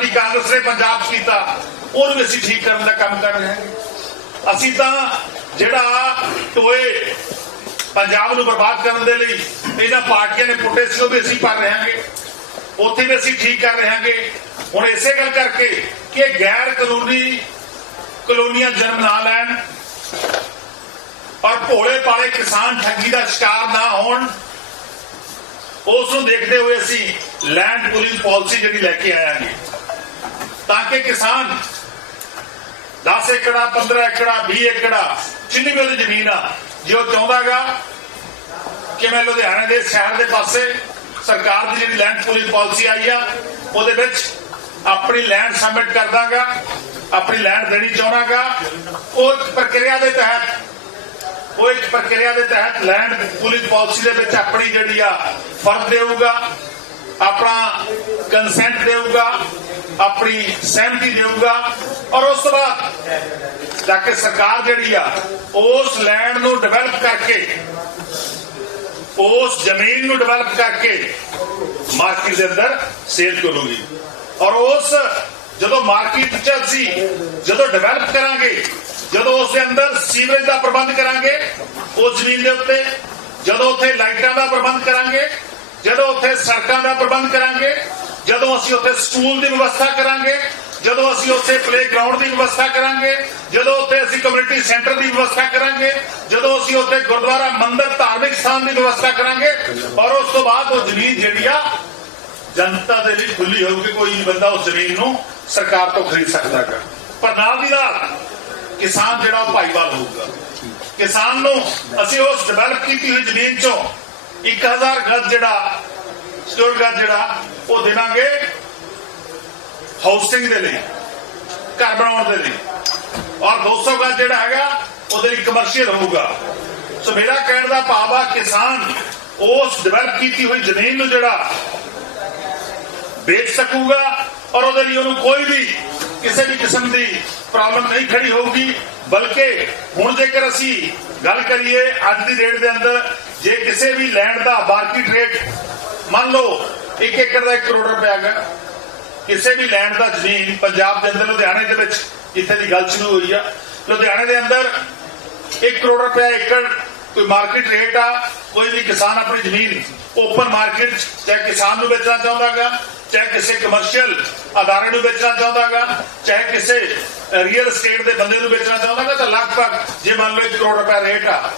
Party Congress ਨੇ ਪੰਜਾਬ 'ਚ ਕੀਤਾ, ਉਹਨੂੰ ਵੀ ਅਸੀਂ ਠੀਕ ਕਰਨ ਦਾ ਕੰਮ ਕਰ ਰਹੇ ਹਾਂ। ਅਸੀਂ ਤਾਂ ਜਿਹੜਾ ਟੋਏ ਪੰਜਾਬ ਨੂੰ ਬਰਬਾਦ ਕਰਨ ਦੇ ਲਈ ਇਹਨਾਂ ਪਾਰਟੀਆਂ ਨੇ ਪੁੱਟੇ ਸੀ, ਉਹ ਵੀ ਅਸੀਂ ਭਰ ਰਹੇ ਹਾਂਗੇ। ਉੱਥੇ ਵੀ ਅਸੀਂ ਠੀਕ ਕਰ ਰਹੇ ਹਾਂਗੇ। ਹੁਣ ਇਸੇ ਗੱਲ ਕਰਕੇ ਕਿ ਗੈਰ ਕਾਨੂੰਨੀ ਕਲੋਨੀਆਂ ਜਨਮ ਨਾ ਲੈਣ ਔਰ ਭੋਲੇ ਪਾਲੇ ਕਿਸਾਨ ਠੱਗੀ ਦਾ ਸ਼ਿਕਾਰ ਨਾ ਹੋਣ, ਉਸ ਨੂੰ ਦੇਖਦੇ ਹੋਏ ਅਸੀਂ ਲੈਂਡ ਪੂਲਿੰਗ ਪਾਲਿਸੀ ਜਿਹੜੀ ਲੈ ਕੇ ਆਇਆ ਤਾਂ ਕਿ ਕਿਸਾਨ ਦਸ ਏਕੜਾ 15 ਏਕੜਾ 20 ਏਕੜਾ ਜਿੰਨੀ ਵੀ ਉਹਦੀ ਜ਼ਮੀਨ ਆ ਜੇ ਉਹ ਚਾਹੁੰਦਾਗਾ ਕਿ ਮੈਂ ਲੁਧਿਆਣੇ ਦੇ ਸ਼ਹਿਰ ਦੇ ਪਾਸੇ ਸਰਕਾਰ ਦੀ ਜਿਹੜੀ ਲੈਂਡ ਪੂਲਿੰਗ ਪਾਲਿਸੀ ਆਈ ਆ ਉਹਦੇ ਵਿੱਚ ਆਪਣੀ ਲੈਂਡ ਸਬਮਿਟ ਕਰ ਦਾਂਗਾ ਆਪਣੀ ਲੈਂਡ ਦੇਣੀ ਚਾਹਣਾਗਾ ਉਹ ਇੱਕ ਪ੍ਰਕਿਰਿਆ ਦੇ ਤਹਿਤ ਉਹ ਇੱਕ ਪ੍ਰਕਿਰਿਆ ਦੇ ਤਹਿਤ ਲੈਂਡ ਪੂਲਿੰਗ ਪਾਲਿਸੀ ਦੇ ਵਿੱਚ ਆਪਣੀ ਜਿਹੜੀ ਆ ਫਰਜ਼ ਦੇਊਗਾ ਆਪਣਾ ਕੰਸੈਂਟ ਦੇਊਗਾ, ਆਪਣੀ ਸਹਿਮਤੀ ਦੇਊਗਾ ਔਰ ਉਸ ਤੋਂ ਬਾਅਦ ਜਾ ਕੇ ਸਰਕਾਰ ਜਿਹੜੀ ਆ, ਉਸ ਲੈਂਡ ਨੂੰ ਡਿਵੈਲਪ ਕਰਕੇ, ਉਸ ਜ਼ਮੀਨ ਨੂੰ ਡਿਵੈਲਪ ਕਰਕੇ ਮਾਰਕੀਟ ਦੇ ਅੰਦਰ ਸੇਲ ਕਰੂਗੀ। ਔਰ ਉਸ ਜਦੋਂ ਮਾਰਕੀਟ ਚ ਅਸੀਂ ਜਦੋਂ ਡਿਵੈਲਪ ਕਰਾਂਗੇ, ਜਦੋਂ ਉਸ ਦੇ ਅੰਦਰ ਸੀਵਰੇਜ ਦਾ ਪ੍ਰਬੰਧ ਕਰਾਂਗੇ, ਉਸ ਜ਼ਮੀਨ ਦੇ ਉੱਤੇ ਜਦੋਂ ਉੱਥੇ ਲਾਈਟਾਂ ਦਾ ਪ੍ਰਬੰਧ ਕਰਾਂਗੇ ਜਦੋਂ ਉੱਥੇ ਸੜਕਾਂ ਦਾ ਪ੍ਰਬੰਧ ਕਰਾਂਗੇ, ਜਦੋਂ ਅਸੀਂ ਉੱਥੇ ਸਕੂਲ ਦੀ ਵਿਵਸਥਾ ਕਰਾਂਗੇ, ਜਦੋਂ ਅਸੀਂ ਉੱਥੇ ਪਲੇਗਰਾਉਂਡ ਦੀ ਵਿਵਸਥਾ ਕਰਾਂਗੇ, ਜਦੋਂ ਉੱਥੇ ਅਸੀਂ ਕਮਿਊਨਿਟੀ ਸੈਂਟਰ ਦੀ ਵਿਵਸਥਾ ਕਰਾਂਗੇ, ਜਦੋਂ ਅਸੀਂ ਉੱਥੇ ਗੁਰਦੁਆਰਾ ਮੰਦਿਰ ਧਾਰਮਿਕ ਸਥਾਨ ਦੀ ਵਿਵਸਥਾ ਕਰਾਂਗੇ, ਔਰ ਉਸ ਤੋਂ ਬਾਅਦ ਉਹ ਜ਼ਮੀਨ ਜਿਹੜੀ ਆ, ਜਨਤਾ ਦੇ ਲਈ ਖੁੱਲੀ ਹੋਊਗੀ, ਕੋਈ ਬੰਦਾ ਉਸ ਜ਼ਮੀਨ ਨੂੰ ਸਰਕਾਰ ਤੋਂ ਖਰੀਦ ਸਕਦਾ ਹੈ ਪਰ ਨਾਲ ਦੀ ਨਾਲ ਕਿਸਾਨ ਜਿਹੜਾ ਉਹ ਭਾਈਵਾਲ ਹੋਊਗਾ। ਕਿਸਾਨ ਨੂੰ ਅਸੀਂ ਉਸ ਡਿਵੈਲਪ ਕੀਤੀ ਹੋਈ ਜ਼ਮੀਨ ਚੋਂ 1000 ਗੱਜ ਜਿਹੜਾ ਸਟੋਰ ਗੱਜ ਜਿਹੜਾ, ਉਹ ਦੇਵਾਂਗੇ ਹਾਊਸਿੰਗ ਦੇ ਲਈ, ਘਰ ਬਣਾਉਣ ਦੇ ਲਈ। ਔਰ 200 ਗੱਜ ਜਿਹੜਾ ਹੈਗਾ, ਉਹਦੇ ਲਈ ਕਮਰਸ਼ੀਅਲ ਹੋਊਗਾ। ਸੋ ਮੇਰਾ ਕਹਿਣ ਦਾ ਭਾਵ ਆ, ਕਿਸਾਨ ਉਸ ਡਿਵੈਲਪ ਕੀਤੀ ਹੋਈ ਜ਼ਮੀਨ ਨੂੰ ਜਿਹੜਾ ਵੇਚ ਸਕੂਗਾ, ਔਰ ਉਹਦੇ ਲਈ ਉਹਨੂੰ ਕੋਈ ਵੀ ਕਿਸੇ ਵੀ ਕਿਸਮ ਦੀ ਪ੍ਰੋਬਲਮ ਨਹੀਂ ਖੜੀ ਹੋਊਗੀ। ਬਲਕਿ ਹੁਣ ਜੇਕਰ ਅਸੀਂ ਗੱਲ ਕਰੀਏ ਅੱਜ ਦੀ ਡੇਟ ਦੇ ਅੰਦਰ ਜੇ ਕਿਸੇ ਵੀ ਲੈਂਡ ਦਾ ਮਾਰਕੀਟ ਰੇਟ ਮੰਨ ਲਓ 1 ਏਕੜ ਦਾ 1 ਕਰੋੜ ਰੁਪਏ ਹੈਗਾ, ਕਿਸੇ ਵੀ ਲੈਂਡ ਦਾ ਜ਼ਮੀਨ ਪੰਜਾਬ ਦੇ ਅੰਦਰ, ਲੁਧਿਆਣੇ ਦੇ ਵਿੱਚ ਜਿੱਥੇ ਦੀ ਗੱਲ ਸ਼ੁਰੂ ਹੋਈ ਆ। ਲੁਧਿਆਣੇ ਦੇ ਅੰਦਰ 1 ਕਰੋੜ ਰੁਪਏ ਏਕੜ ਕੋਈ ਮਾਰਕੀਟ ਰੇਟ ਆ, ਕੋਈ ਵੀ ਕਿਸਾਨ ਆਪਣੀ ਜ਼ਮੀਨ ਓਪਨ ਮਾਰਕੀਟ ਚਾਹੇ ਕਿਸਾਨ ਨੂੰ ਵੇਚਣਾ ਚਾਹੁੰਦਾਗਾ ਚਾਹੇ ਕਿਸੇ ਕਮਰਸ਼ੀਅਲ ਅਦਾਰੇ ਨੂੰ ਵੇਚਣਾ ਚਾਹੁੰਦਾਗਾ ਚਾਹੇ ਕਿਸੇ ਰੀਅਲ ਏਸਟੇਟ ਦੇ ਬੰਦੇ ਨੂੰ ਵੇਚਣਾ ਚਾਹੁੰਦਾਗਾ ਤਾਂ ਲਗਭਗ ਜੇ ਮੰਨ ਲਓ 1 ਕਰੋੜ ਰੁਪਏ ਰੇਟ ਆ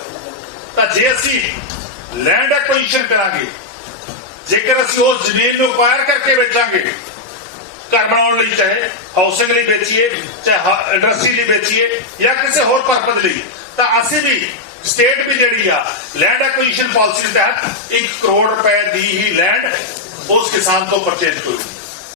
ਤਾਂ ਜੇ ਅਸੀਂ ਲੈਂਡ ਐਕੁਇਜ਼ੀਸ਼ਨ ਕਰਾਂਗੇ, ਜੇਕਰ ਅਸੀਂ ਉਸ ਜ਼ਮੀਨ ਨੂੰ ਅਕਵਾਇਰ ਕਰਕੇ ਵੇਚਾਂਗੇ, ਘਰ ਬਣਾਉਣ ਲਈ ਚਾਹੇ ਹਾਊਸਿੰਗ ਲਈ ਵੇਚੀਏ, ਚਾਹੇ ਇੰਡਸਟਰੀ ਲਈ ਵੇਚੀਏ, ਜਾਂ ਕਿਸੇ ਹੋਰ ਪਰਪਸ ਲਈ, ਤਾਂ ਅਸੀਂ ਵੀ ਸਟੇਟ ਵੀ ਜਿਹੜੀ ਆ ਲੈਂਡ ਐਕੁਇਜ਼ੀਸ਼ਨ ਪਾਲਿਸੀ ਦੇ ਤਹਿਤ 1 ਕਰੋੜ ਰੁਪਏ ਦੀ ਹੀ ਲੈਂਡ ਉਸ ਕਿਸਾਨ ਤੋਂ ਪਰਚੇਜ ਕਰੂਗੀ